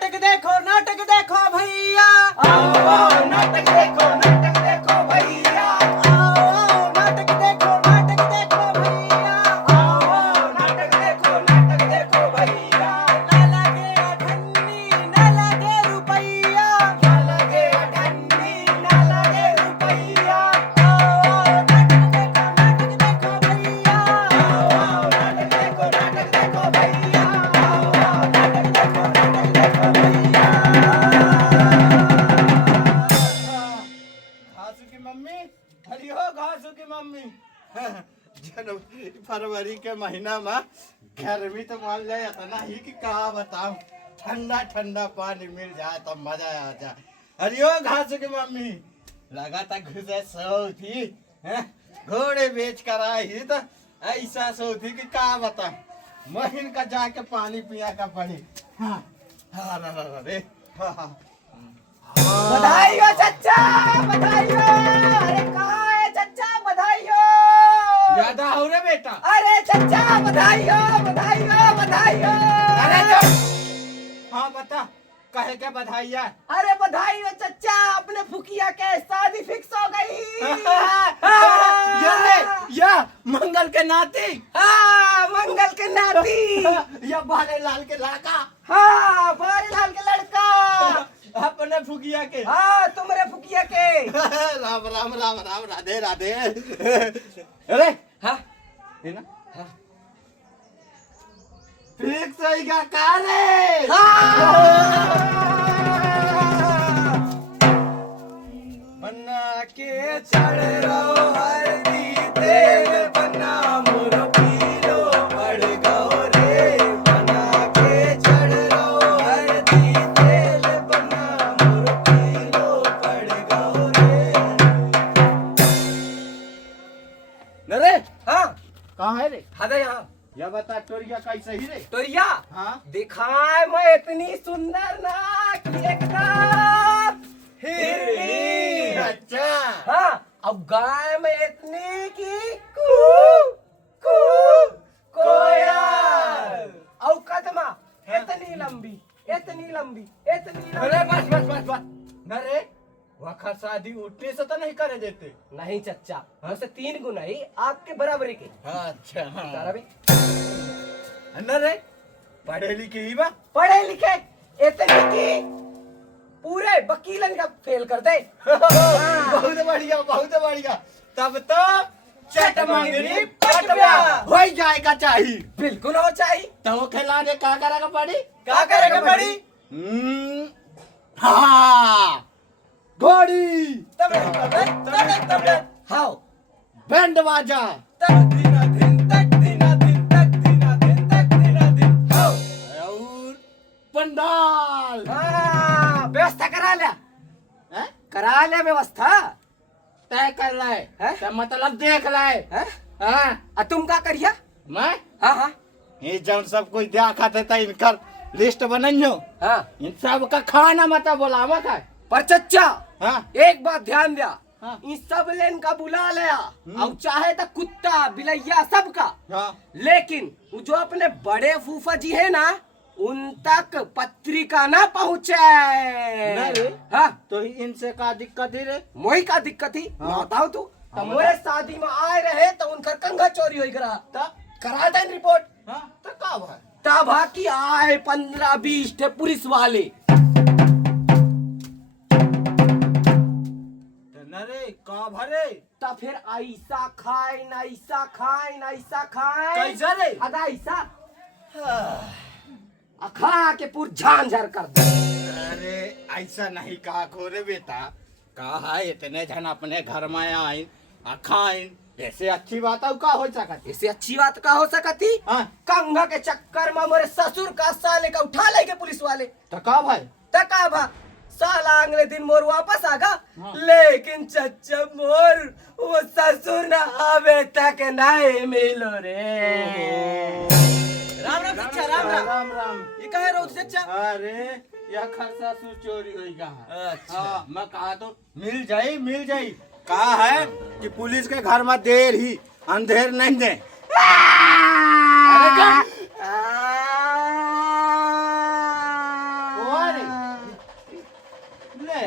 नाटक देखो भैया। आओ नाटक देखो भैया। आओ नाटक देखो भैया। आओ नाटक देखो भैया। न लगे अठन्नी न लगे रुपैया। न लगे अठन्नी न लगे रुपैया। आओ नाटक देखो भैया। आओ नाटक देखो भैया। आओ नाटक देखो भैया। घासू की मम्मी, हरी हो घासू की मम्मी। जनवरी फरवरी के महीना में गर्मी तो मान जाए इतना ही कि कहा बताऊं, ठंडा ठंडा पानी मिल जाए तो मजा आ जाए। हरी हो घासू की मम्मी। लगा था घुसे सो थी, घोड़े बेच कर आई तो ऐसा सो थी कि कहा बताऊं, महीन का जाके पानी पिया का पड़ी। हाँ हाँ रे हाँ। बधाई हो चच्चा, बधाई हो। अरे कहाँ है चच्चा, बधाई हो। ज्यादा हो रे बेटा। अरे चच्चा बधाई हो, बधाई हो, बधाई हो। अरे तो हाँ बता, कहे क्या बधाई है? अरे बधाई हो चच्चा, अपने फुकिया के शादी फिक्स हो गई। या मंगल के नाती। हाँ मंगल के नाती। या बारे लाल के लड़का। हाँ बारीलाल के लड़का। अपने फुकिया के। हाँ तुम्हारे फुकिया के। राम राम राम राम, राधे राधे। अरे हाँ है ना, फिक्स होगा का रे? बन्ना के चढ़ रहो हल्दी तेल, बन्ना मोर पीलो पड़ गो रे। बन्ना के चढ़ रहो हल्दी तेल, बन्ना मोर पीलो पड़ गो रे। अरे हाँ कहाँ है रे? हाँ यहाँ या बता टोरिया कैसे ही रे? तोरिया हाँ दिखाए मैं इतनी सुंदर ना कि एकदम हिरनी। अच्छा हाँ अब गाय में इतनी की कू कू कोयल। और कदमा इतनी लंबी, इतनी लंबी, इतनी अरे लंबी। बस न रे, वखा शादी उठने से तो नहीं करे देते। नहीं चच्चा, हमसे 3 गुना ही आपके बराबरी के। अच्छा तारा भी न रे, पढ़े लिखे ही बा। पढ़े लिखे इतनी की पूरे वकीलन का फेल कर दे। बहुत बढ़िया बहुत बढ़िया। तब तो चट मंगनी पटवा हो जाएगा चाहिए। बिल्कुल हो चाहिए। तो खिलाने का करेगा पड़ी? क्या करेगा पड़ी? हाँ घोड़ी, तबले हाँ बैंड बाजा, तक दिना दिन तक दिना दिन तक दिना दिन तक दिना दिन हाँ और पंडाल। हाँ व्यवस्था करा लिया, हैं? करा लिया व्यवस्था। तय कर लाए हैं? तो मतलब देख लाए। हैं? हाँ तुम क्या करिया? मैं हाँ हाँ ये जब सब कोई देखा था इनकर लिस्ट बनाइयो, हाँ इन सब का खाना मत बोलावा का। पर चच्चा हाँ एक बात ध्यान दिया, हाँ। इन सब लेन का बुला लिया और चाहे तो कुत्ता बिलैया सबका, हाँ लेकिन वो जो अपने बड़े फूफा जी है ना उन तक पत्रिका ना पहुँचे। नहीं। हाँ तो इनसे का दिक्कत ही रे? मोही का दिक्कत ही हाँ। बताओ तू। तो हाँ, मोरे शादी में आए रहे तो उनका कंघा चोरी हो गया, तब करा था रिपोर्ट। हाँ तो का भाई तब की आए 15-20 थे पुलिस वाले। नरे का भरे तो फिर ऐसा खाइन ऐसा खाइन ऐसा खाइन कैसा रे? अदा ऐसा खा के पूर झांझर कर दे। अरे ऐसा नहीं कहा को रे बेटा, कहा है इतने जन अपने घर में आइन खाइन, ऐसे अच्छी बात है का हो सकती? इससे अच्छी बात का हो सकती? हाँ कंघा के चक्कर में मेरे ससुर का साले का उठा लेके पुलिस वाले। तो का भाई तका भा साला अगले दिन मोर वापस आगा। हाँ। लेकिन चच्चा मोर वो ससुर ना आवे तक नहीं मिलो रे। राम राम चच्चा, राम राम। राम राम। ये कहे रहो चच्चा? अरे यह खरसा सु चोरी हुई का। अच्छा। हाँ, मैं कहा तो मिल जाई। कहा है कि पुलिस के घर में देर ही अंधेर नहीं दे। अरे क्या?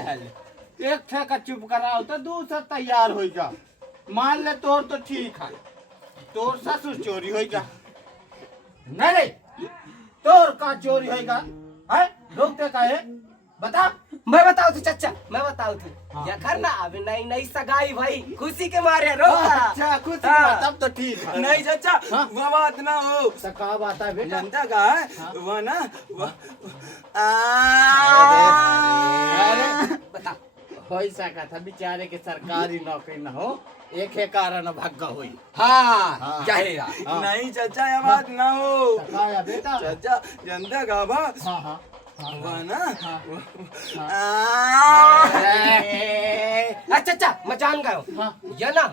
हल एक थे का चुप कराओ तो दूसरा तैयार हो जा। मान ले तोर तो ठीक है, तोर ससुर चोरी हो जा नहीं रे, तोर का चोरी होगा है लोग ते कहे बता। मैं बताऊं तू चाचा, मैं बताऊं तू। हाँ। या करना अभी नई नई सगाई भाई, खुशी के मारे रो। अच्छा कुछ हाँ। तब तो ठीक है। नहीं चाचा, हाँ? वो बात ना हो। तो का बात है बेटा? जनता का है हाँ? वो ना वो अरे बता। हो सका था बेचारे के सरकारी नौकरी न हो, एक है कारण भाग्य हुई। हाँ हाँ। क्या है यार? हाँ। नहीं चाचा ये बात ना हो। सकाया बेटा। चाचा जनता का बा हाँ हाँ वो ना हाँ। अच्छा अच्छा मैं जान गया हूँ। हाँ। ये ना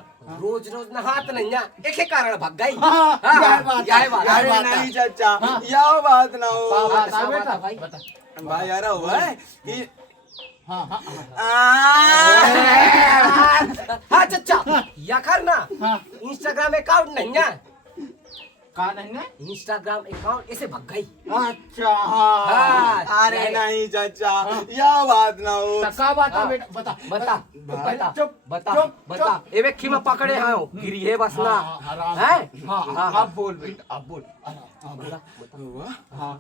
रोज रोज नहात नहीं है, एक ही कारण भाग गई। हाँ, हाँ, यह बात है। यही बात है। यही अरे बात है। नहीं चाचा हाँ। यह बात ना हो। बता बेटा बता भाई भाई। बता। भाई यार हुआ है कि हाँ हाँ हाँ। हाँ चाचा या करना हाँ। इंस्टाग्राम अकाउंट नहीं है, का नहीं है? इंस्टाग्राम अकाउंट ऐसे भाग गई। अच्छा हाँ। हाँ। अरे नहीं चाचा यह बात ना हो। तो का बात है हाँ। बेटा? बता बता भाई, बता चुप, बता चुप, बता। ए व्यक्ति में पकड़े हैं गिरी है बस ना हाँ, हाँ, आराम है। से। हाँ हाँ अब बोल बेटा अब बोल। हाँ बता। हुआ हाँ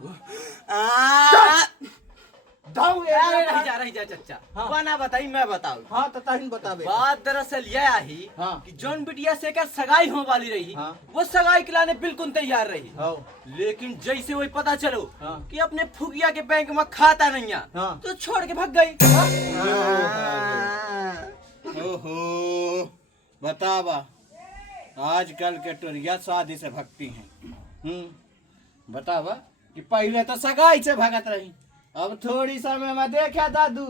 दाऊ अरे रही जा चाचा। हाँ। बना बताई मैं बताऊं। हाँ तो तहिन बता बेटा। बात दरअसल यह आई हाँ। कि जौन बिटिया से क्या सगाई होने वाली रही हाँ। वो सगाई के लाने बिल्कुल तैयार रही, हाँ। लेकिन जैसे वही पता चलो हाँ। कि अपने फुगिया के बैंक में खाता नहीं है हाँ। तो छोड़ के भाग गई। ओहो बतावा आजकल के टोरिया शादी से भक्ति हैं। बतावा कि पहले तो सगाई से भगत रही, अब थोड़ी समय में देखा दादू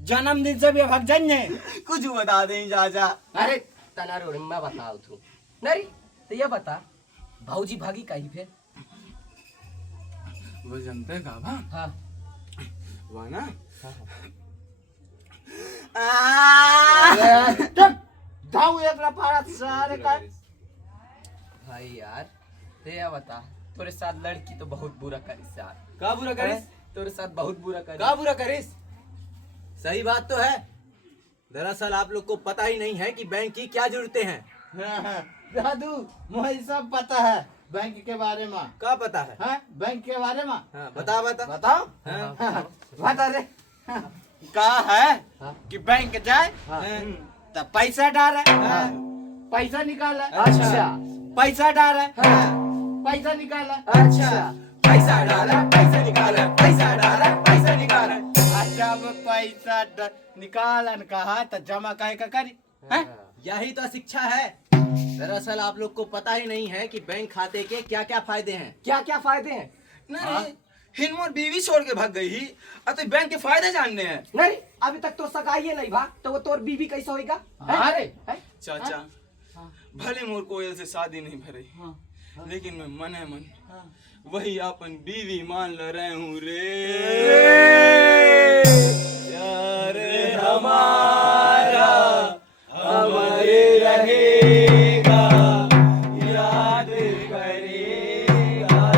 जन्मदिन से भी भग जाइए। कुछ बता दें चाचा। अरे तना रोड मैं बताऊं तू नहीं तो ये बता भाऊजी भागी कहीं फिर। वो जनता का बा हाँ वो ना धाऊ एक लपाड़ा सारे का। भाई यार ते ये बता, तोरे साथ लड़की तो बहुत बुरा करिस यार। का बुरा करिस? तोरे साथ बहुत बुरा करिस। का बुरा करिस? सही बात तो है। दरअसल आप लोग को पता ही नहीं है कि बैंक की क्या जरूरतें हैं। दादू मुझे सब पता है बैंक के बारे में। का पता है? हाँ बैंक के बारे में हाँ, बता बता। बताओ। हाँ। बता रे। कहा है हाँ। कि बैंक जाए हाँ। तब पैसा डाले, हाँ। पैसा निकाले, अच्छा पैसा डाले, हाँ। पैसा निकाले, अच्छा पैसा डाला पैसा निकाला पैसा डाला पैसा निकाला। जब पैसा निकालन कहा तो जमा कहे का करी हैं? यही तो शिक्षा है। दरअसल आप लोग को पता ही नहीं है कि बैंक खाते के क्या क्या फायदे हैं। क्या क्या फायदे हैं? नहीं हिनमोर बीवी छोड़ के भाग गई ही, अब तो बैंक के फायदे जानने हैं। नहीं अभी तक तो सगाई है नहीं भा, तो वो तोर बीवी कैसे होएगा? हैं? अरे हैं? चाचा हाँ। भले मोर कोयल से शादी नहीं भरी, हाँ। लेकिन मैं मने मन हाँ। वही अपन बीवी मान ल रहे हूँ रे। प्यार हमारा हमारे रहेगा, याद करेगा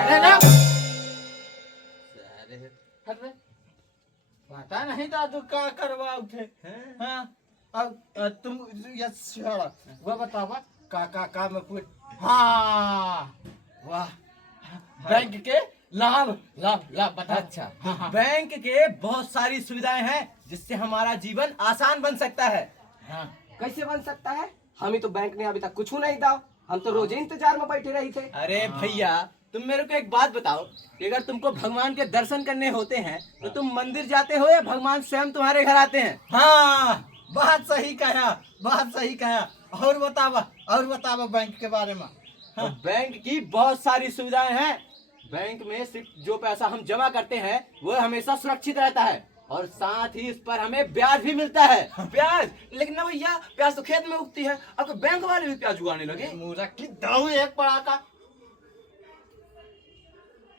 अरे ना हट रे। पता नहीं दादू क्या करवा उठे। हाँ अब तुम ये छोड़ा वो बतावा का में पूछ। हाँ वाह बैंक के लाभ लाभ लाभ बता। अच्छा हाँ हाँ बैंक के बहुत सारी सुविधाएं हैं जिससे हमारा जीवन आसान बन सकता है। हाँ कैसे बन सकता है? हम ही तो बैंक ने अभी तक कुछ नहीं दाओ, हम तो रोज ही इंतजार में बैठे रही थे। अरे भैया तुम मेरे को एक बात बताओ कि अगर तुमको भगवान के दर्शन करने होते हैं तो तुम मंदिर जाते हो या भगवान स्वयं तुम्हारे घर आते हैं? हाँ बात सही कहा, बात सही कहा। और बतावा बैंक के बारे में। तो बैंक की बहुत सारी सुविधाएं हैं। बैंक में सिर्फ जो पैसा हम जमा करते हैं वो हमेशा सुरक्षित रहता है और साथ ही इस पर हमें ब्याज भी मिलता है। ब्याज? लेकिन ना भैया प्याज तो खेत में उगती है, अब बैंक वाले भी प्याज उगाने लगे। मुरा की दाऊ एक पड़ा का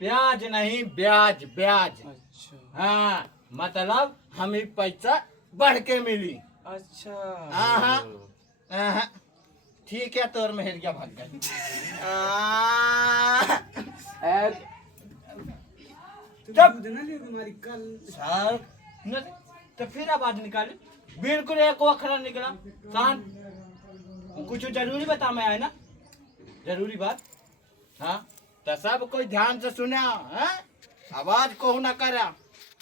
प्याज नहीं, ब्याज ब्याज। अच्छा हाँ, मतलब हमें पैसा बढ़ के मिली। अच्छा हाँ हाँ, ठीक है, तोर मेहरिया भाग गई। जब तुम्हारी कल सर न- तो फिर आवाज निकाले। बिल्कुल एक अखरा निकला। शांत, कुछ जरूरी बता मैं आए ना, जरूरी बात। हाँ, तो सब कोई ध्यान से सुना। हाँ? आवाज को न करा।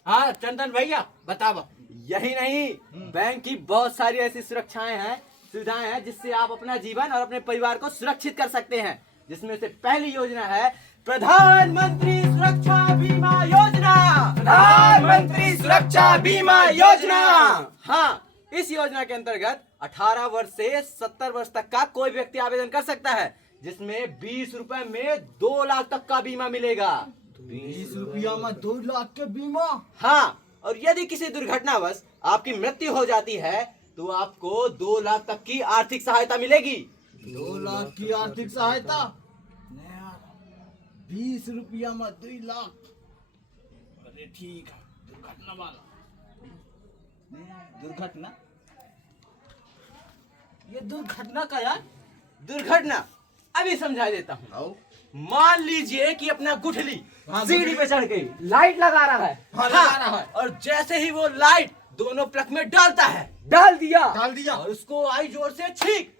हाँ चंदन भैया बताओ। यही नहीं, बैंक की बहुत सारी ऐसी सुरक्षाएं हैं, सुविधाएं हैं जिससे आप अपना जीवन और अपने परिवार को सुरक्षित कर सकते हैं। जिसमें से पहली योजना है प्रधानमंत्री सुरक्षा बीमा योजना। प्रधानमंत्री सुरक्षा बीमा योजना। हाँ, इस योजना के अंतर्गत 18 वर्ष से 70 वर्ष तक का कोई व्यक्ति आवेदन कर सकता है, जिसमें 20 रुपए में 2 लाख तक का बीमा मिलेगा। 20 रुपया में 2 लाख के बीमा। हाँ, और यदि किसी दुर्घटनावश आपकी मृत्यु हो जाती है तो आपको 2 लाख तक की आर्थिक सहायता मिलेगी। 2 लाख की आर्थिक सहायता। 20 रुपया में 2 लाख। अरे ठीक है, दुर्घटना वाला। दुर्घटना? ये दुर्घटना का यार? दुर्घटना अभी समझा देता हूँ। मान लीजिए कि अपना गुठली हाँ, सीढ़ी पे चढ़ गई, लाइट लगा रहा है। हाँ, लगा रहा है। और जैसे ही वो लाइट दोनों प्लग में डालता है, डाल दिया डाल दिया। और उसको आई जोर से छींक।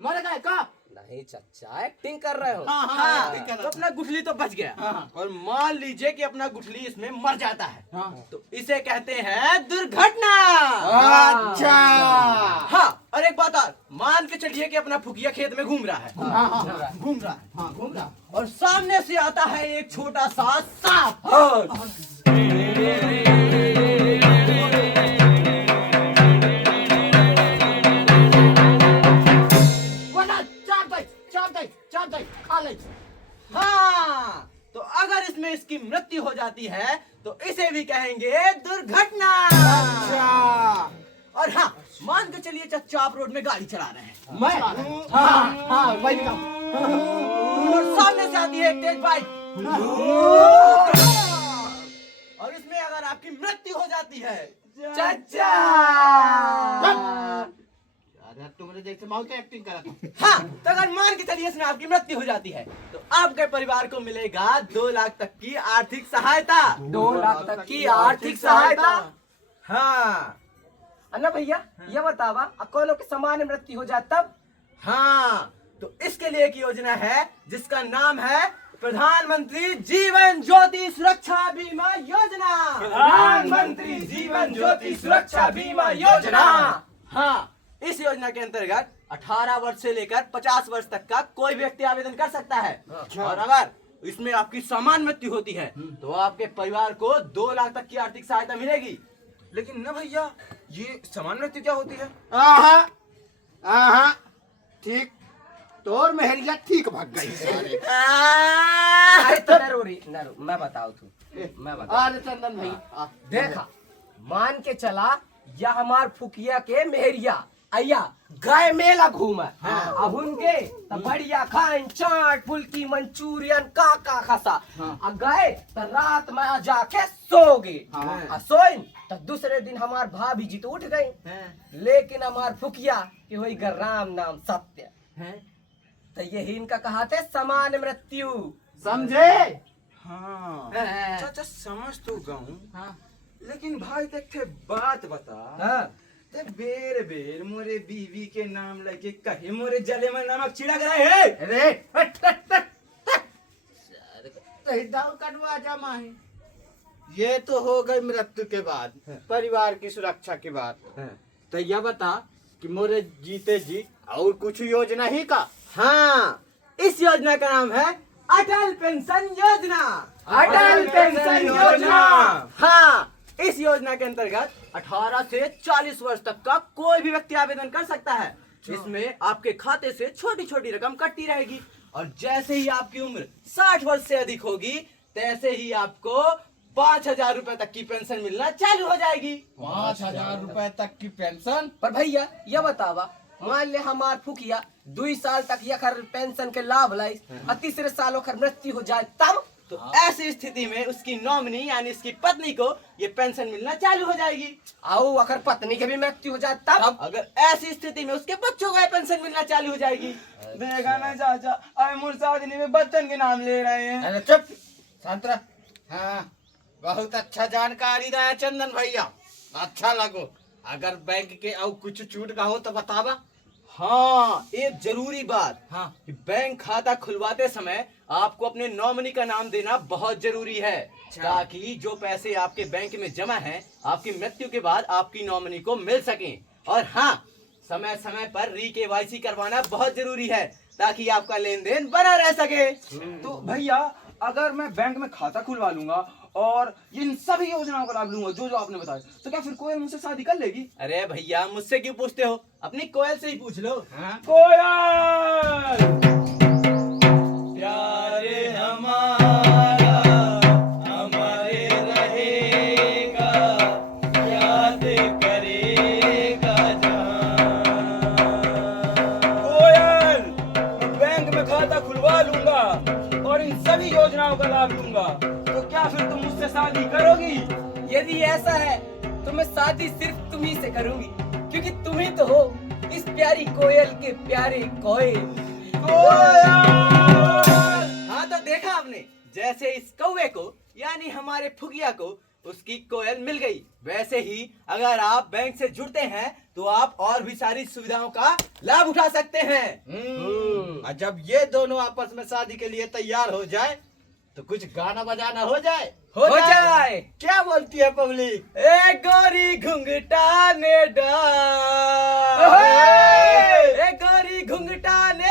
मारे का है का? नहीं चचा, एक्टिंग कर रहे हो। हाँ, हाँ, हाँ, ठीक है ना। तो अपना गुठली तो बच गया। हाँ। और मान लीजिए कि अपना गुठली इसमें मर जाता है, हाँ। तो इसे कहते हैं दुर्घटना। अच्छा। हाँ, और एक बात और, मान के चलिए कि अपना फुकिया खेत में घूम रहा है। हाँ, हाँ, घूम रहा है हाँ, घूम रहा। और सामने से आता है एक छोटा सा सांप। खा ले। हाँ, तो अगर इसमें इसकी मृत्यु हो जाती है तो इसे भी कहेंगे दुर्घटना। और हाँ, मान के चलिए चच्चा आप रोड में गाड़ी चला रहे हैं। मैं? हाँ, हाँ, वही काम। और सामने से आती है एक तेज बाइक और इसमें अगर आपकी मृत्यु हो जाती है, चचा अरे तुमने जैसे बहुत एक्टिंग करा था। हाँ, तो अगर मान के चलिए इसमें आपकी मृत्यु हो जाती है तो आपके परिवार को मिलेगा 2 लाख तक की आर्थिक सहायता। 2 लाख तक की आर्थिक सहायता। हाँ अन्ना भैया, ये बतावा अकोलो के सामान्य मृत्यु हो जाए तब? हाँ, तो इसके लिए एक योजना है जिसका नाम है प्रधानमंत्री जीवन ज्योति सुरक्षा बीमा योजना। प्रधानमंत्री जीवन ज्योति सुरक्षा बीमा योजना। हाँ, इस योजना के अंतर्गत 18 वर्ष से लेकर 50 वर्ष तक का कोई व्यक्ति आवेदन कर सकता है। और अगर इसमें आपकी सामान्य मृत्यु होती है तो आपके परिवार को 2 लाख तक की आर्थिक सहायता मिलेगी। लेकिन ना भैया, ये सामान्य मृत्यु क्या होती है? आहा, आहा, ठीक। तोर मेहरिया ठीक भाग गई सारे। अरे तो नरोरी, मैं बताऊं तू, मैं बताऊं। अरे चंदन भाई, देखा, मान के चला या हमार फुकिया के मेहरिया अया गए मेला घूमे। अब उनके तो बढ़िया खाइन चाट फुल्की मंचूरियन का खसा। अब गए तो रात में जाके सो गए। हाँ। सोइन तो दूसरे दिन हमार भाभी जी तो उठ गई। लेकिन हमार फुकिया कि वही का राम नाम सत्य है, तो यही इनका कहाते समान मृत्यु। समझे? हाँ। चाचा समझ तो गऊं, लेकिन भाई देख थे बात बता। ते बेर बेर मोरे बीवी के नाम लेके कहे मोरे जले में नमक छिड़क रहे है। अरे सही दाव कटवा जा माही। ये तो हो गई मृत्यु के बाद, परिवार की सुरक्षा की बात। तो यह बता कि मोरे जीते जी और कुछ योजना ही का? हाँ, इस योजना का नाम है अटल पेंशन योजना। अटल पेंशन योजना। हाँ, इस योजना के अंतर्गत 18 से 40 वर्ष तक का कोई भी व्यक्ति आवेदन कर सकता है। इसमें आपके खाते से छोटी छोटी रकम कटती रहेगी और जैसे ही आपकी उम्र 60 वर्ष से अधिक होगी तैसे ही आपको 5,000 रुपए तक की पेंशन मिलना चालू हो जाएगी। 5,000 रुपए तक की पेंशन? पर भैया ये बतावा, मान ले हमार फुकिया 2 साल तक यखर पेंशन के लाभ लाई और तीसरे साल ओखर मृत्यु हो जाए तब तो ऐसी स्थिति में उसकी नॉमिनी यानी इसकी पत्नी को ये पेंशन मिलना चालू हो जाएगी। आओ अगर पत्नी के भी मृत्यु हो जाए तब अगर ऐसी स्थिति में उसके बच्चों को ये पेंशन मिलना चालू हो जाएगी। देखा ना चाचा, अरे मुर्शादनी में बच्चन के नाम ले रहे हैं। अरे चुप, शांत रह। हाँ, बहुत अच्छा जानकारी रहा चंदन भैया, अच्छा लगो। अगर बैंक के और कुछ छूट का हो तो बतावा। हाँ, एक जरूरी बात, हाँ। कि बैंक खाता खुलवाते समय आपको अपने नॉमिनी का नाम देना बहुत जरूरी है, ताकि जो पैसे आपके बैंक में जमा हैं, आपकी मृत्यु के बाद आपकी नॉमिनी को मिल सके। और हाँ, समय समय पर री-KYC करवाना बहुत जरूरी है, ताकि आपका लेन देन बना रह सके। तो भैया अगर मैं बैंक में खाता खुलवा लूंगा और इन सभी योजनाओं का लाभ लूंगा जो जो आपने बताया, तो क्या फिर कोयल मुझसे शादी कर लेगी? अरे भैया, मुझसे क्यों पूछते हो, अपनी कोयल से ही पूछ लो। हाँ? कोयल प्यारे हमारा हमारे रहेगा, याद करेगा जहां। कोयल, मैं बैंक में खाता खुलवा लूंगा और इन सभी योजनाओं का लाभ लूंगा, तो क्या फिर तुम मुझसे शादी करोगी? यदि ऐसा है तो मैं शादी सिर्फ तुम्ही से करूंगी, क्योंकि तुम ही तो हो इस प्यारी कोयल के प्यारे कोयल। हाँ, तो देखा आपने, जैसे इस कौवे को यानी हमारे फुगिया को उसकी कोयल मिल गई, वैसे ही अगर आप बैंक से जुड़ते हैं तो आप और भी सारी सुविधाओं का लाभ उठा सकते हैं। और जब ये दोनों आपस में शादी के लिए तैयार हो जाए तो कुछ गाना बजाना हो जाए। हो जाए। क्या बोलती है पब्लिक? ए गोरी घुंघटा ने डाल, ए गोरी घुंघटा ने